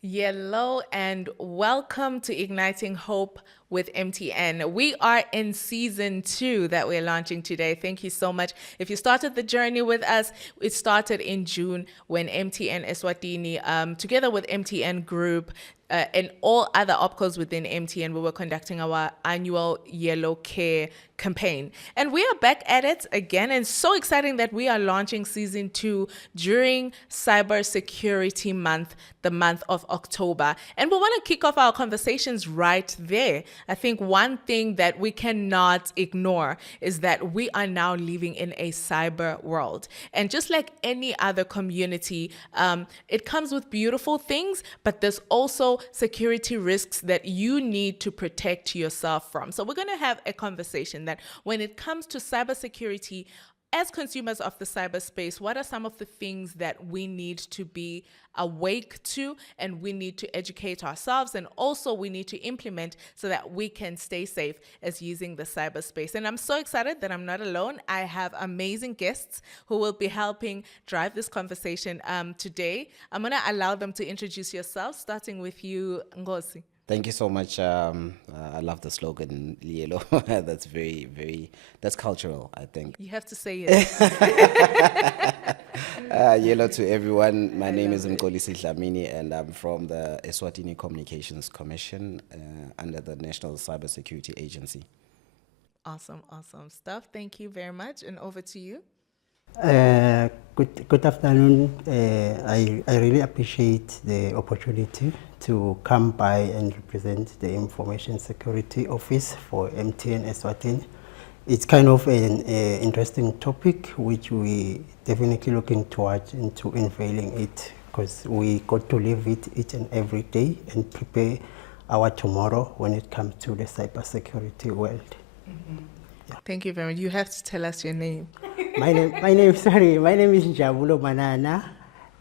Hello and welcome to Igniting Hope with MTN. We are in season 2 that we're launching today. Thank you so much. If you started the journey with us, it started in June when MTN Eswatini, together with MTN Group, and all other opcos within MTN, we were conducting our annual Yellow Care campaign. And we are back at it again, and so exciting that we are launching season 2 during Cybersecurity Month, the month of October. And we want to kick off our conversations right there. I think one thing that we cannot ignore is that we are now living in a cyber world. And just like any other community, it comes with beautiful things, but there's also security risks that you need to protect yourself from. So we're going to have a conversation that when it comes to cybersecurity, as consumers of the cyberspace, what are some of the things that we need to be awake to, and we need to educate ourselves, and also we need to implement so that we can stay safe as using the cyberspace? And I'm so excited that I'm not alone. I have amazing guests who will be helping drive this conversation today. I'm going to allow them to introduce yourselves, starting with you, Ngozi. Thank you so much. I love the slogan, Lielo. That's that's cultural, I think. You have to say it. Yellow to everyone. My name is love it. Mkolisi Dlamini, and I'm from the Eswatini Communications Commission under the National Cybersecurity Agency. Awesome stuff. Thank you very much. And over to you. Good afternoon. I really appreciate the opportunity to come by and represent the Information Security Office for MTN Eswatini. It's kind of an interesting topic which we definitely looking towards into unveiling it, because we got to live it each and every day and prepare our tomorrow when it comes to the cybersecurity world. Thank you very much. You have to tell us your name. My name is Jabulo Manana,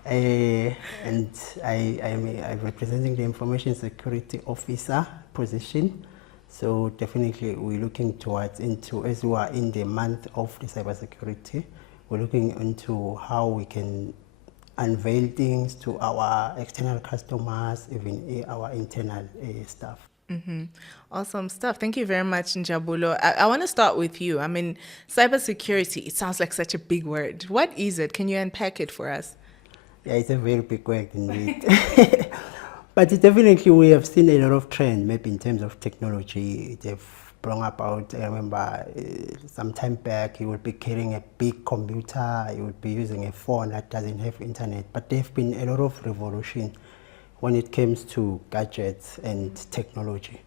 and I'm representing the Information Security Officer position. So definitely we're looking towards into, as we are in the month of the cybersecurity, we're looking into how we can unveil things to our external customers, even our internal staff. Awesome stuff. Thank you very much, Njabulo. I want to start with you. I mean, cybersecurity, it sounds like such a big word. What is it? Can you unpack it for us? Yeah, it's a very big word indeed. But definitely we have seen a lot of trend, maybe in terms of technology. They've brought about, I remember some time back, you would be carrying a big computer, you would be using a phone that doesn't have internet. But there have been a lot of revolution when it comes to gadgets and technology.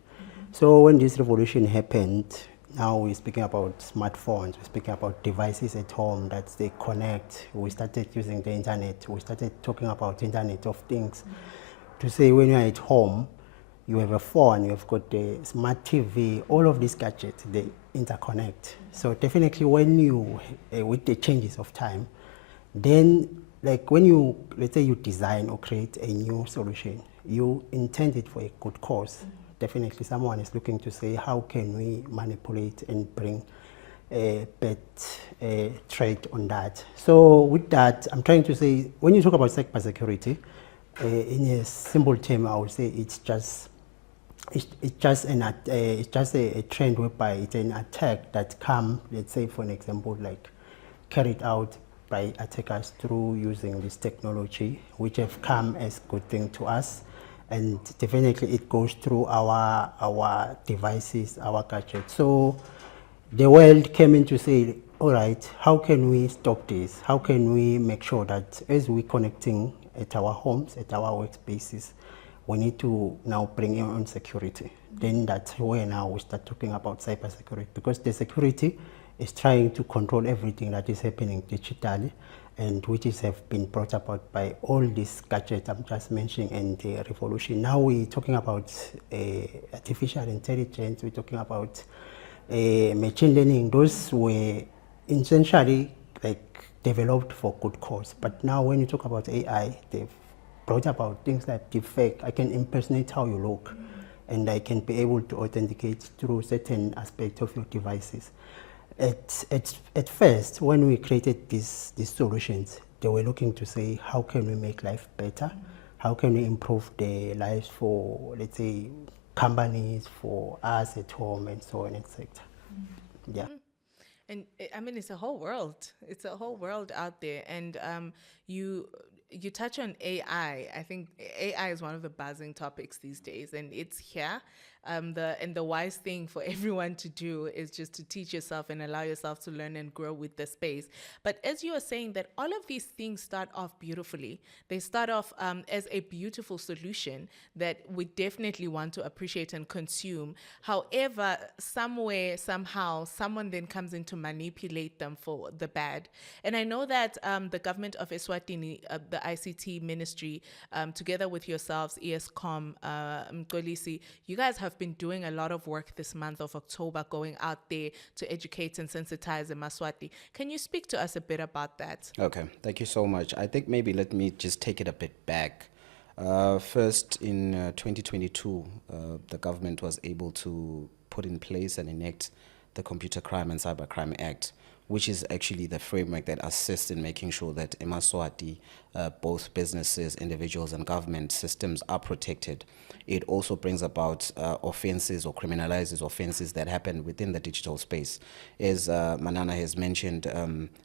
So when this revolution happened, now we're speaking about smartphones, we're speaking about devices at home that they connect. We started using the internet, we started talking about Internet of Things. To say when you're at home, you have a phone, you've got the smart TV, all of these gadgets, they interconnect. So definitely when you, with the changes of time, then like when you, let's say you design or create a new solution, you intend it for a good cause. Definitely someone is looking to say, how can we manipulate and bring a bad trade on that? So with that, I'm trying to say, when you talk about cybersecurity, in a simple term, I would say it's just a trend whereby it's an attack that come, let's say for an example, like carried out by attackers through using this technology, which have come as good thing to us. And definitely it goes through our devices, our gadgets. So the world came in to say, all right, how can we stop this? How can we make sure that as we're connecting at our homes, at our workspaces, we need to now bring in on security. Then that's where now we start talking about cybersecurity, because the security is trying to control everything that is happening digitally, and which is have been brought about by all these gadgets I'm just mentioning and the revolution. Now we're talking about artificial intelligence, we're talking about machine learning. Those were essentially like developed for good cause. But now when you talk about AI, they've brought about things like deepfake. I can impersonate how you look, and I can be able to authenticate through certain aspects of your devices. At first, when we created these solutions, they were looking to say, how can we make life better how can we improve the lives for, let's say, companies, for us at home, and so on, etc. Yeah. And I mean, it's a whole world. It's a whole world out there. And you you touch on AI. I think AI is one of the buzzing topics these days, and it's here. The wise thing for everyone to do is just to teach yourself and allow yourself to learn and grow with the space. But as you are saying, that all of these things start off beautifully. They start off as a beautiful solution that we definitely want to appreciate and consume. However, somewhere, somehow, someone then comes in to manipulate them for the bad. And I know that the government of Eswatini, the ICT ministry, together with yourselves, ESCOM, Mkolisi, you guys have been doing a lot of work this month of October, going out there to educate and sensitize the Maswati. Can you speak to us a bit about that? Okay, thank you so much. I think maybe let me just take it a bit back. First, in 2022, the government was able to put in place and enact the Computer Crime and Cybercrime Act, which is actually the framework that assists in making sure that eMaswati, both businesses, individuals, and government systems are protected. It also brings about offenses or criminalizes offenses that happen within the digital space. As Manana has mentioned,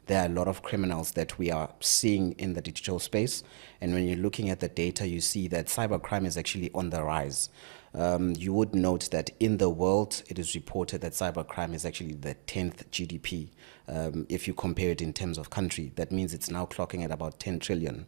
there are a lot of criminals that we are seeing in the digital space. And when you're looking at the data, you see that cybercrime is actually on the rise. You would note that in the world, it is reported that cybercrime is actually the 10th GDP. If you compare it in terms of country, that means it's now clocking at about 10 trillion.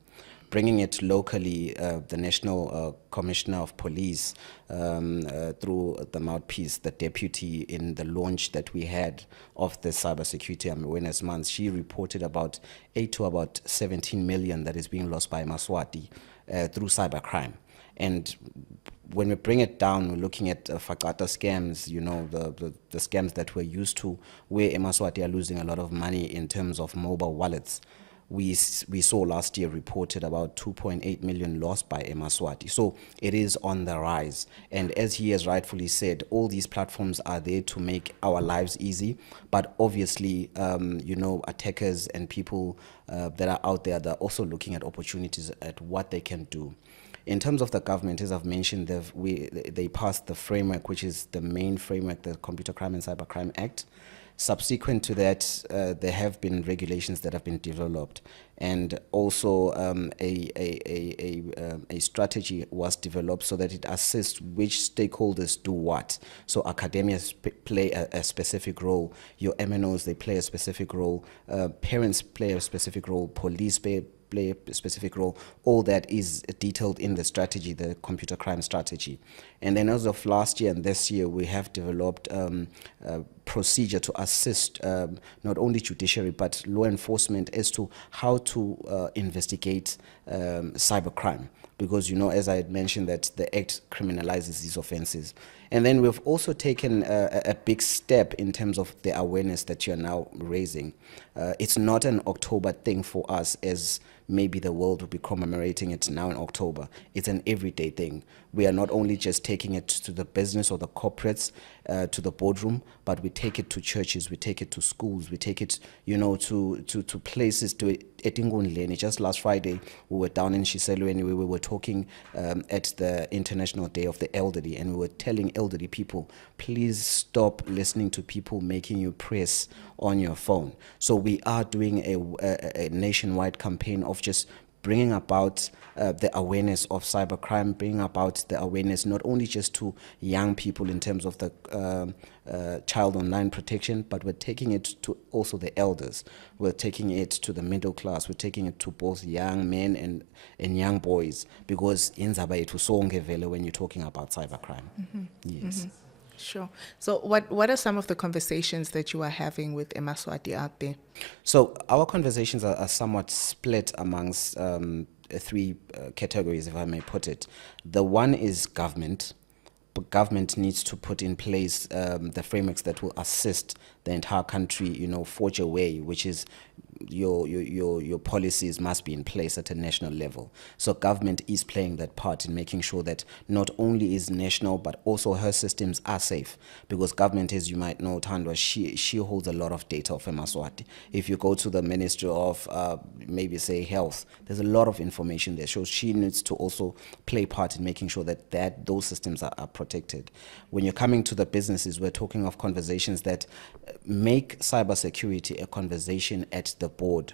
Bringing it locally, the National Commissioner of Police, through the mouthpiece, the deputy, in the launch that we had of the Cybersecurity Awareness Month, she reported about 8 to about 17 million that is being lost by Maswati through cybercrime. And when we bring it down, we're looking at Fakata scams, you know, the scams that we're used to, where eMaswati are losing a lot of money in terms of mobile wallets. We saw last year reported about 2.8 million lost by eMaswati. So it is on the rise. And as he has rightfully said, all these platforms are there to make our lives easy. But obviously, you know, attackers and people that are out there, they're also looking at opportunities at what they can do. In terms of the government, as I've mentioned, they passed the framework, which is the main framework, the Computer Crime and Cybercrime Act. Subsequent to that, there have been regulations that have been developed, and also a strategy was developed so that it assists which stakeholders do what. So academia play a specific role, your MNOs, they play a specific role, parents play a specific role, police play a specific role. All that is detailed in the strategy, the computer crime strategy. And then as of last year and this year, we have developed a procedure to assist not only judiciary but law enforcement as to how to investigate cybercrime. Because, you know, as I had mentioned, that the Act criminalizes these offenses. And then we've also taken a big step in terms of the awareness that you're now raising. It's not an October thing for us, as maybe the world will be commemorating it now in October. It's an everyday thing. We are not only just taking it to the business or the corporates, to the boardroom, but we take it to churches, we take it to schools, we take it, you know, to places, to Etingunleni. Just last Friday, we were down in Shiselweni, we were talking at the International Day of the Elderly, and we were telling elderly people, please stop listening to people making you press on your phone. So we are doing a nationwide campaign of just bringing about the awareness of cybercrime, bringing about the awareness not only just to young people in terms of the child online protection, but we're taking it to also the elders. We're taking it to the middle class. We're taking it to both young men and young boys, because inzaba yethu sonke vele when you're talking about cybercrime. Yes. Mm-hmm. Sure. So what are some of the conversations that you are having with eMaswati out there? So our conversations are somewhat split amongst three categories, if I may put it. The one is government. But government needs to put in place the frameworks that will assist the entire country, you know, forge a way, which is your policies must be in place at a national level. So government is playing that part in making sure that not only is national, but also her systems are safe. Because government, as you might know, Tandwa, she holds a lot of data of Emaswati. If you go to the Ministry of maybe say health, there's a lot of information there. So she needs to also play part in making sure that those systems are protected. When you're coming to the businesses, we're talking of conversations that make cybersecurity a conversation at the board,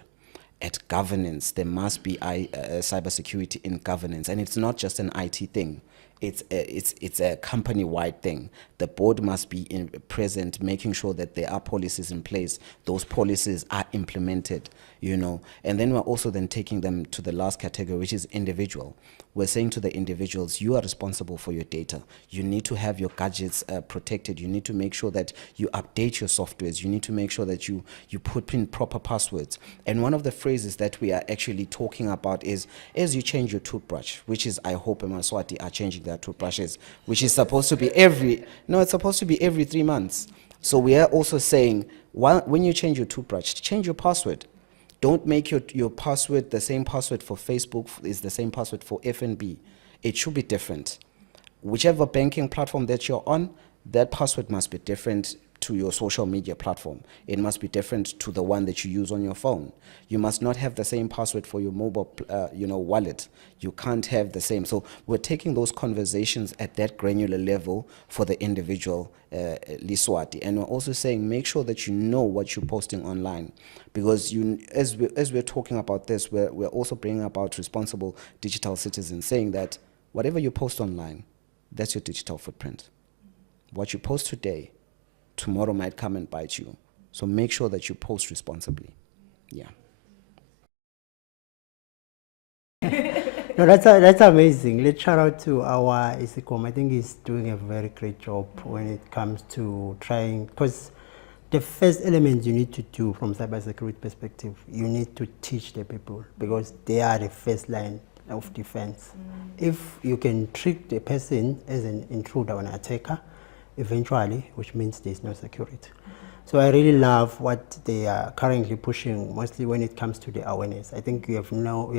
at governance. There must be cybersecurity in governance, and it's not just an IT thing. It's a company-wide thing. The board must be present, making sure that there are policies in place. Those policies are implemented, And then we're also then taking them to the last category, which is individual. We're saying to the individuals, you are responsible for your data. You need to have your gadgets protected. You need to make sure that you update your softwares. You need to make sure that you put in proper passwords. And one of the phrases that we are actually talking about is, as you change your toothbrush, which is, I hope Emaswati are changing their toothbrushes, which is supposed to be it's supposed to be every 3 months. So we are also saying, when you change your toothbrush, change your password. Don't make your password the same password for Facebook is the same password for FNB. It should be different. Whichever banking platform that you're on, that password must be different to your social media platform. It must be different to the one that you use on your phone. You must not have the same password for your mobile, wallet. You can't have the same. So we're taking those conversations at that granular level for the individual Liswati. And we're also saying, make sure that you know what you're posting online. Because as we're talking about this, we're also bringing about responsible digital citizens, saying that whatever you post online, that's your digital footprint. What you post today, tomorrow might come and bite you. So make sure that you post responsibly. Yeah. No, that's amazing. Let's shout out to our ISICOM. I think he's doing a very great job when it comes to trying, because the first element you need to do from cybersecurity perspective, you need to teach the people, because they are the first line of defense. If you can treat the person as an intruder or an attacker, eventually, which means there's no security. So I really love what they are currently pushing, mostly when it comes to the awareness. I think we have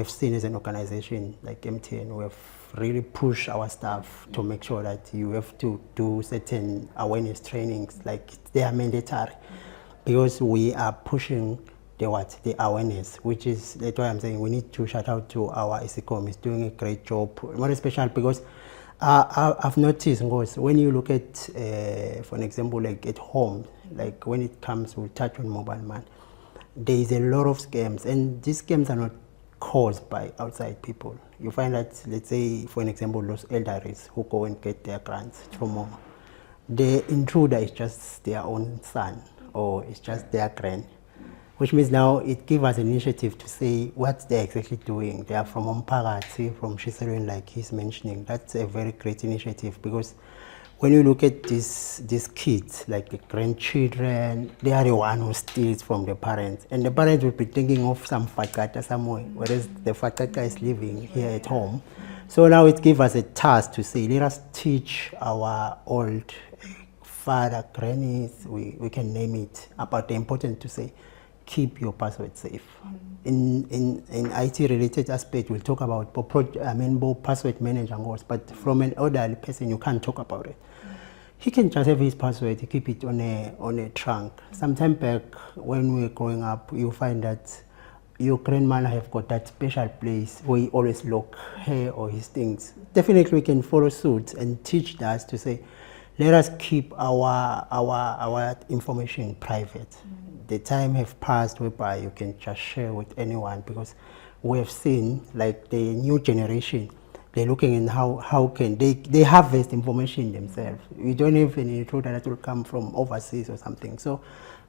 seen as an organization like MTN, we have really pushed our staff to make sure that you have to do certain awareness trainings, like they are mandatory, because we are pushing the awareness, which is, that's why I'm saying we need to shout out to our ISICOM. It's doing a great job, more especially because I've noticed, when you look at, for an example, like at home, like when it comes, we touch on mobile man, there is a lot of scams, and these scams are not caused by outside people. You find that, let's say, for an example, those elderlies who go and get their grants from home, the intruder is just their own son, or it's just their grand, which means now it gives us an initiative to say what they're exactly doing. They are from Umpagati, from Shiselwen, like he's mentioning. That's a very great initiative, because when you look at these kids, like the grandchildren, they are the one who steals from the parents. And the parents will be thinking of some fakata somewhere, whereas the fakata is living here at home. So now it gives us a task to say, let us teach our old father, grannies, we can name it, about the importance to say, keep your password safe. In IT related aspect, we'll talk about both password manager, but from an elderly person, you can't talk about it. He can just have his password, keep it on a trunk. Sometime back, when we were growing up, you find that your grandmother have got that special place where he always lock her or his things. Definitely we can follow suit and teach that to say, let us keep our information private. The time have passed whereby you can just share with anyone, because we have seen, like, the new generation, they're looking in how can they harvest information themselves. You don't even intruder that will come from overseas or something. So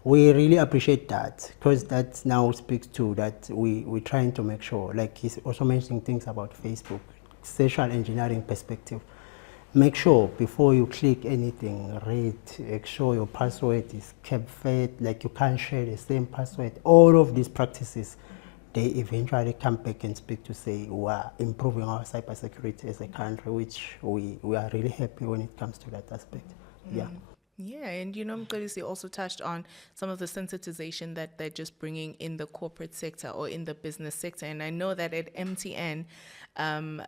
we really appreciate that, because that now speaks to that we're trying to make sure, like he's also mentioning things about Facebook, social engineering perspective. Make sure before you click anything, read, make sure your password is kept faith, like you can't share the same password. All of these practices, they eventually come back and speak to say we are improving our cybersecurity as a country, which we are really happy when it comes to that aspect. Yeah. Yeah, and Mcebisi also touched on some of the sensitization that they're just bringing in the corporate sector or in the business sector. And I know that at MTN,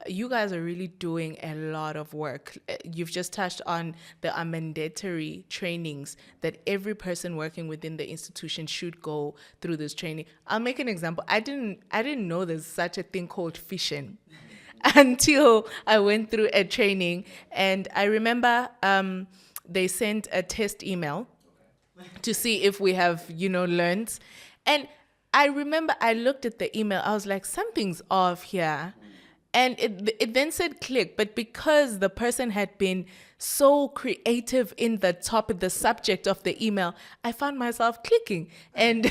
you guys are really doing a lot of work. You've just touched on the mandatory trainings that every person working within the institution should go through this training. I'll make an example. I didn't know there's such a thing called phishing until I went through a training. And I remember they sent a test email to see if we have, learned. And I remember I looked at the email, I was like, something's off here. And it then said click, but because the person had been so creative in the subject of the email, I found myself clicking. And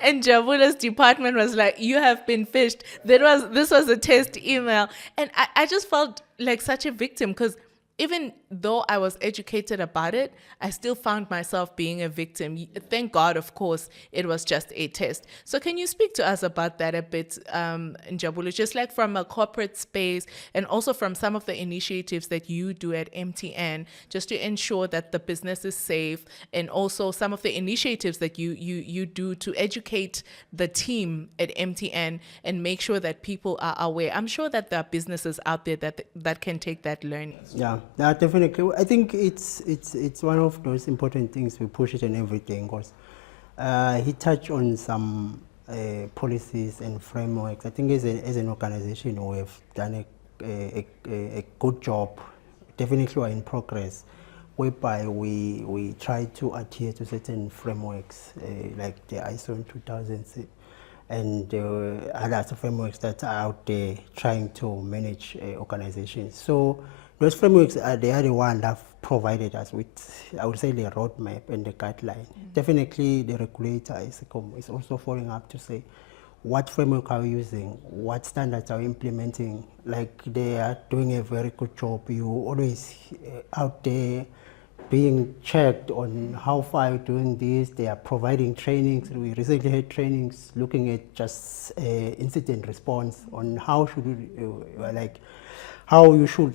and Jabula's department was like, you have been phished. This was a test email. And I just felt like such a victim because even though I was educated about it, I still found myself being a victim. Thank God, of course, it was just a test. So can you speak to us about that a bit, Njabulu, just like from a corporate space and also from some of the initiatives that you do at MTN, just to ensure that the business is safe, and also some of the initiatives that you do to educate the team at MTN and make sure that people are aware. I'm sure that there are businesses out there that can take that learning. Yeah, definitely. I think it's one of those important things we push it and everything, because he touched on some policies and frameworks. I think as an organization we have done a good job. Definitely we're in progress, whereby we try to adhere to certain frameworks like the ISO 2000 and other frameworks that are out there trying to manage organizations. So those frameworks they are the ones that have provided us with, I would say, the roadmap and the guideline. Definitely the regulator is also following up to say, what framework are we using? What standards are we implementing? Like, they are doing a very good job. You always out there being checked on how far you're doing this. They are providing trainings. We recently had trainings looking at just incident response on how should we, how you should,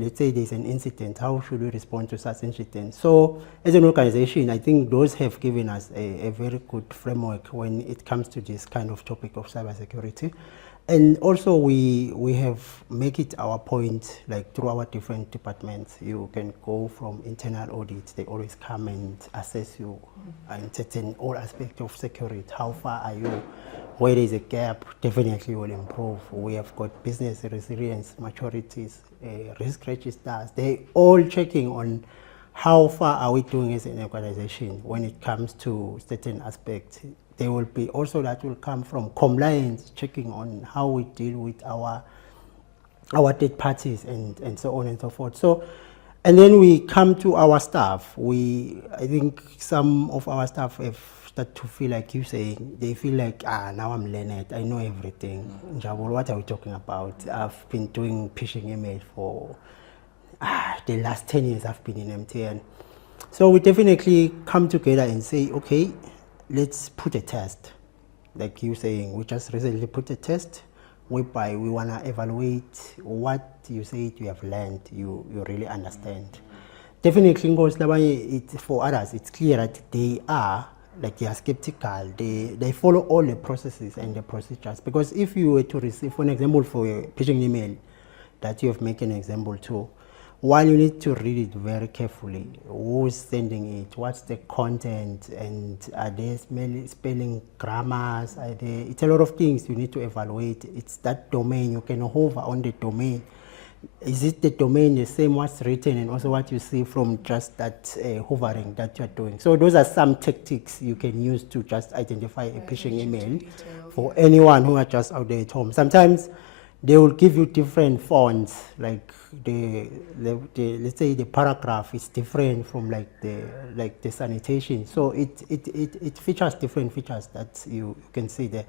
let's say there's an incident, how should we respond to such incidents? So as an organization, I think those have given us a very good framework when it comes to this kind of topic of cybersecurity. And also we have make it our point, like through our different departments. You can go from internal audits, they always come and assess you in certain all aspects of security. How far are you? Where there is a gap, definitely will improve. We have got business resilience, maturities, risk registers. They all checking on how far are we doing as an organization when it comes to certain aspects. There will be also that will come from compliance, checking on how we deal with our third parties and so on and so forth. So, and then we come to our staff. I think some of our staff have started to feel like you saying, they feel like, now I'm learned, I know everything. Njabul, what are we talking about? I've been doing phishing email for the last 10 years I've been in MTN. So we definitely come together and say, okay, let's put a test. Like you saying, we just recently put a test whereby we want to evaluate what you say you have learned, you really understand. Definitely, for others, it's clear that they are skeptical. They follow all the processes and the procedures. Because if you were to receive, for an example, for a phishing email that you have made an example to, while you need to read it very carefully, who's sending it, what's the content, and are there spelling grammars, it's a lot of things you need to evaluate. It's that domain, you can hover on the domain. Is it the domain the same what's written and also what you see from just that hovering that you're doing? So those are some tactics you can use to just identify a phishing email for anyone who are just out there at home. Sometimes they will give you different fonts, like the let's say the paragraph is different from the sanitation. So it features different features that you can see there.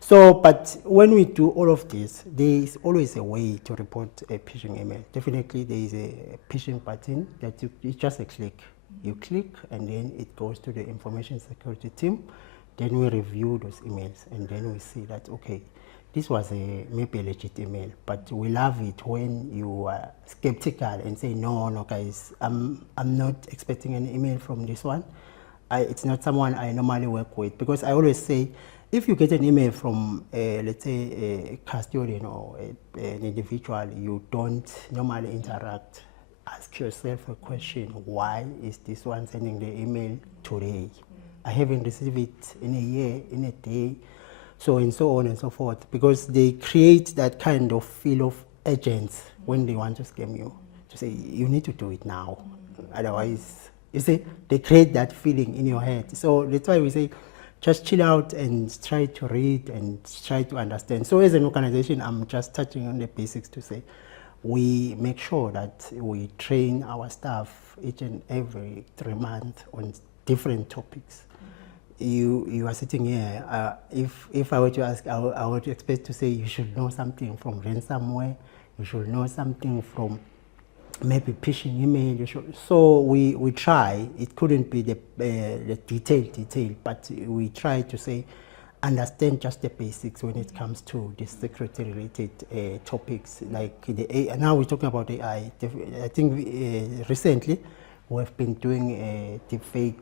So, but when we do all of this, there is always a way to report a phishing email. Definitely, there is a phishing button that it's just a click. You click, and then it goes to the information security team. Then we review those emails, and then we see that, okay, this was maybe a legit email, but we love it when you are skeptical and say, no, guys, I'm not expecting an email from this one. It's not someone I normally work with, because I always say, if you get an email from, let's say, a custodian or an individual you don't normally interact, ask yourself a question: why is this one sending the email today? I haven't received it in a year, in a day, so and so on and so forth, because they create that kind of feel of urgency when they want to scam you, to say you need to do it now, otherwise, you see, they create that feeling in your head. So that's why we say, just chill out and try to read and try to understand. So as an organization, I'm just touching on the basics to say, we make sure that we train our staff each and every 3 months on different topics. You are sitting here, if I were to ask, I would expect to say you should know something from ransomware, you should know something from maybe phishing email. You should. So we try. It couldn't be the detail, but we try to say, understand just the basics when it comes to the security related topics, like the AI. Now we're talking about AI. I think recently we've been doing a deepfake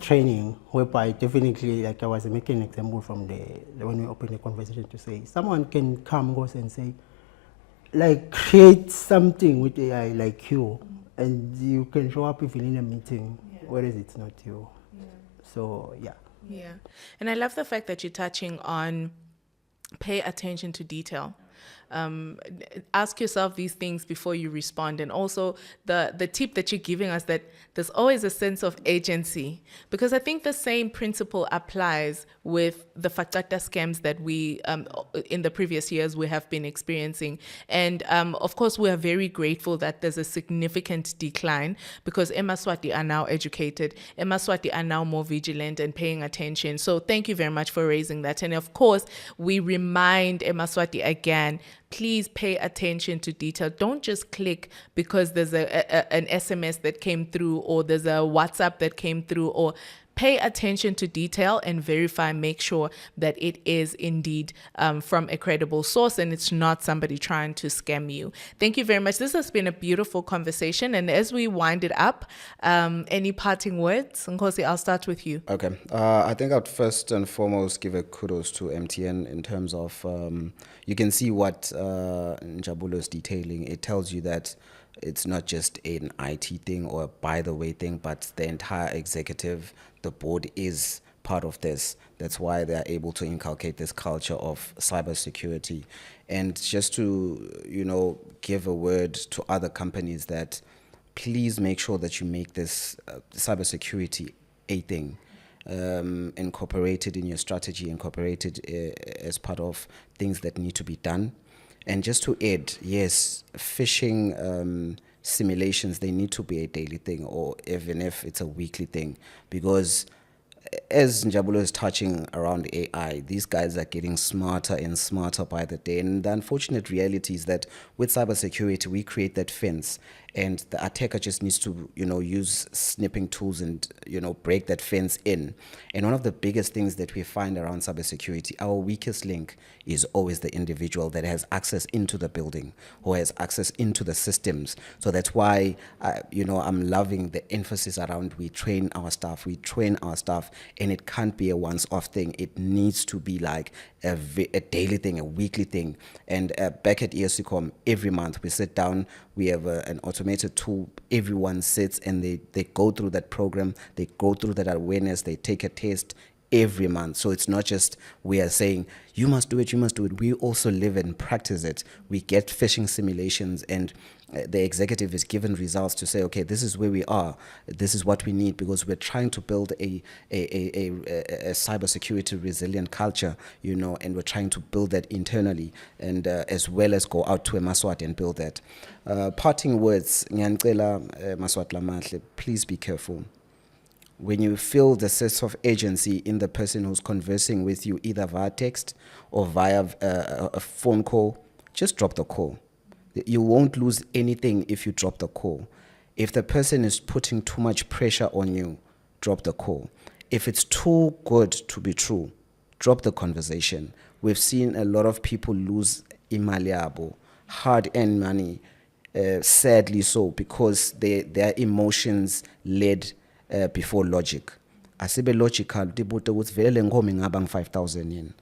training, whereby definitely, like I was making an example from when we opened the conversation, to say someone can come goes and say, like, create something with AI like you, and you can show up even in a meeting, whereas it's not you. So yeah. Yeah. And I love the fact that you're touching on pay attention to detail. Ask yourself these things before you respond. And also the tip that you're giving us, that there's always a sense of agency, because I think the same principle applies with the fatata scams that we in the previous years we have been experiencing. And of course, we are very grateful that there's a significant decline, because eMaswati are now educated, eMaswati are now more vigilant and paying attention. So thank you very much for raising that. And of course, we remind eMaswati again, please pay attention to detail. Don't just click because there's an SMS that came through, or there's a WhatsApp that came through, or pay attention to detail and verify, make sure that it is indeed from a credible source and it's not somebody trying to scam you. Thank you very much. This has been a beautiful conversation. And as we wind it up, any parting words? Nkosi, I'll start with you. Okay. I think I'd first and foremost give a kudos to MTN in terms of, you can see what Njabulo is detailing. It tells you that it's not just an IT thing or a by the way thing, but the entire executive, the board is part of this. That's why they're able to inculcate this culture of cybersecurity. And just to, give a word to other companies that please make sure that you make this cybersecurity a thing. Incorporated in your strategy, incorporated as part of things that need to be done. And just to add, yes, phishing simulations, they need to be a daily thing, or even if it's a weekly thing, because as Njabulo is touching around AI, these guys are getting smarter and smarter by the day. And the unfortunate reality is that with cybersecurity, we create that fence, and the attacker just needs to, use snipping tools and, break that fence in. And one of the biggest things that we find around cybersecurity, our weakest link is always the individual that has access into the building or has access into the systems. So that's why, I'm loving the emphasis around we train our staff, and it can't be a once-off thing. It needs to be like a daily thing, a weekly thing. And back at ESCOM, every month we sit down, we have an automated tool. Everyone sits and they go through that program, they go through that awareness, they take a test every month. So it's not just we are saying, you must do it. We also live and practice it. We get phishing simulations, and the executive is given results to say, okay, this is where we are. This is what we need, because we're trying to build a cybersecurity resilient culture, and we're trying to build that internally, and as well as go out to a Maswati and build that. Parting words, Nyancela Maswati Lamahle, please be careful. When you feel the sense of agency in the person who's conversing with you, either via text or via a phone call, just drop the call. You won't lose anything if you drop the call. If the person is putting too much pressure on you, drop the call. If it's too good to be true, drop the conversation. We've seen a lot of people lose imali yabo, hard-earned money, sadly so, because their emotions led before logic. Asibe logical, tibuta ukuthi vele le ngoma ingaba nge-5,000 yini.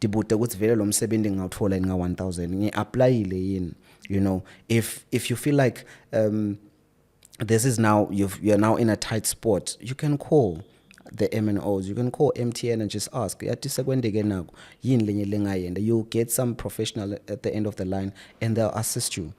Tibuta ukuthi vele lo msebenzi ngawuthola nga 1,000 ngi-applyile yini. You know, if you feel like this is now, you're now in a tight spot, you can call the MNOs, you can call MTN and just ask, you'll get some professional at the end of the line and they'll assist you.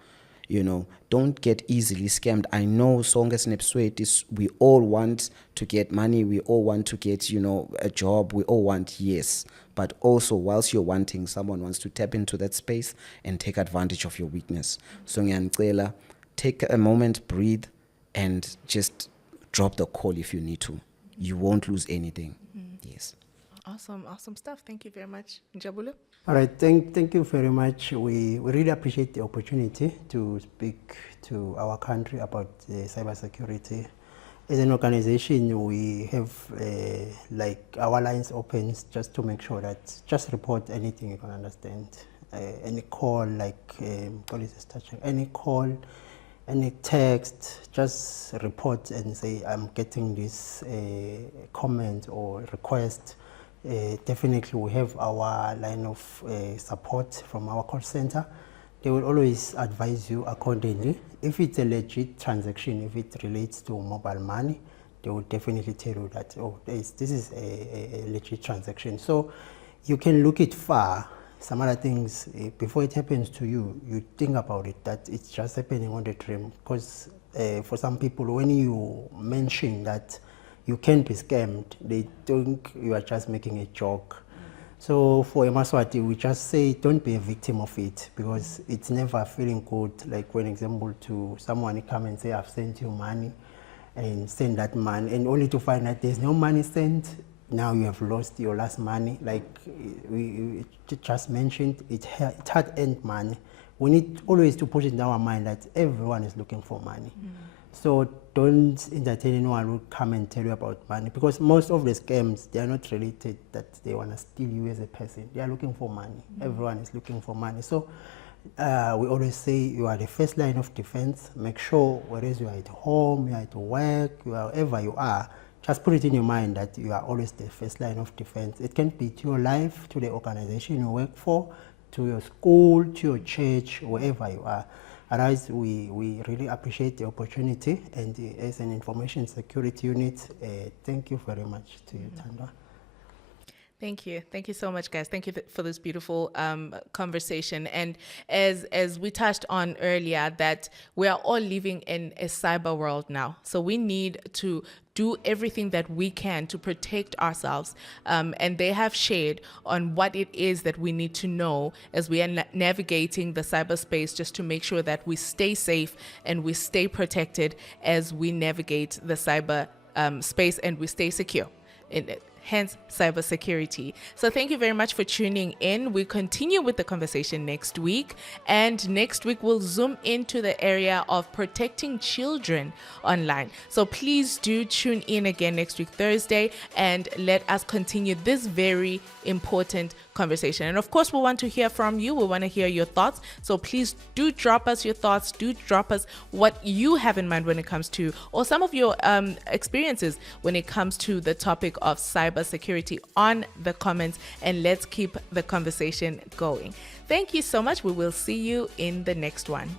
You know, don't get easily scammed. I know Songes Nepswet is, we all want to get money, we all want to get, you know, a job, we all want, yes. But also, whilst you're wanting, someone wants to tap into that space and take advantage of your weakness. So ngiyacela, take a moment, breathe, and just drop the call if you need to. You won't lose anything. Yes. Awesome stuff. Thank you very much. Njabulu? All right, thank you very much. We really appreciate the opportunity to speak to our country about cybersecurity. As an organization, we have like our lines open just to make sure that just report anything you can understand. Any call, like any call, any text, just report and say, I'm getting this comment or request. Definitely we have our line of support from our call center. They will always advise you accordingly. If it's a legit transaction, if it relates to mobile money, they will definitely tell you that, oh, this is a legit transaction. So you can look it far. Some other things, before it happens to you, you think about it, that it's just happening on the dream. Because for some people, when you mention that you can be scammed, they think you are just making a joke. So for Emaswati, we just say don't be a victim of it, because it's never feeling good. Like, for example, to someone come and say, I've sent you money, and send that money, and only to find that there's no money sent. Now you have lost your last money. Like we just mentioned, it's hard-earned money. We need always to push it in our mind that everyone is looking for money. So don't entertain anyone who come and tell you about money, because most of the scams, they are not related that they want to steal you as a person. They are looking for money. Everyone is looking for money. So we always say you are the first line of defense. Make sure whether you are at home, you are at work, wherever you are, just put it in your mind that you are always the first line of defense. It can be to your life, to the organization you work for, to your school, to your church, wherever you are. Otherwise, we really appreciate the opportunity, and as an information security unit, thank you very much to you, Tandwa. Thank you so much, guys. Thank you for this beautiful conversation. And as we touched on earlier, that we are all living in a cyber world now, so we need to do everything that we can to protect ourselves. And they have shared on what it is that we need to know as we are navigating the cyberspace, just to make sure that we stay safe and we stay protected as we navigate the cyber space, and we stay secure in it. Hence cybersecurity. So thank you very much for tuning in. We continue with the conversation next week, and next week we'll zoom into the area of protecting children online. So please do tune in again next week, Thursday, and let us continue this very important conversation. And of course, we want to hear from you. We want to hear your thoughts. So please do drop us your thoughts. Do drop us what you have in mind when it comes to, or some of your experiences when it comes to the topic of cybersecurity on the comments, and let's keep the conversation going. Thank you so much. We will see you in the next one.